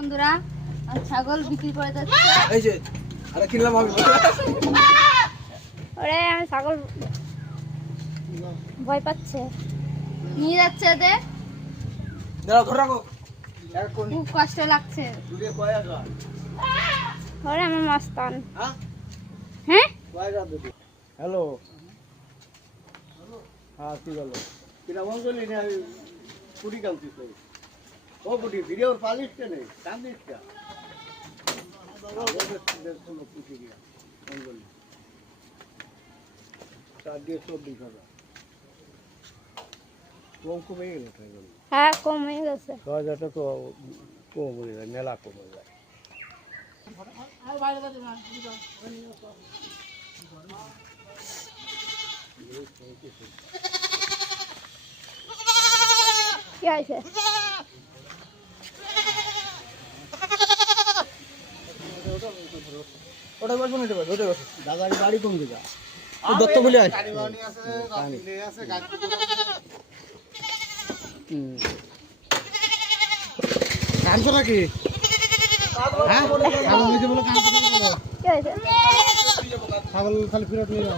বন্ধুরা ছাগল বিক্রি করে যাচ্ছে। এই যে আরে কিনলাম আমি। ওরে আমি ছাগল ভয় পাচ্ছে, নিয়ে যাচ্ছে এদের। দাঁড়াও ধরে রাখো। খুব কষ্ট লাগছে। দূরে কয় আগা? ওরে আমার মস্তান। হ্যাঁ হ্যাঁ কয় আগা দিদি? হ্যালো হ্যাঁ কি বলো? কিনা মন করলি না আমি পুরি কালতি কই। ও পুরি ভিডিওর পালিশ কে নেই কান্দিস কা? বাবা দেখো লোক পুরি গিয়া মন করলি। সাড়ে 24,000 কম কমে গেল তাই বলি। হ্যাঁ কমে গেছে। 6,000 তো কম হয়ে যায়, মেলা কম হয়ে যায়। কি আছে? ওটা বসবো না, ওটা বসো। দাদার বাড়ি কোন দিকে? দত্ত বলে আছে। কানছো নাকি? হ্যাঁ? ছাগল নিতে বলো কানছো নাকি? কি আছে? ছাগল খালি ফেরত নিয়ে যাও।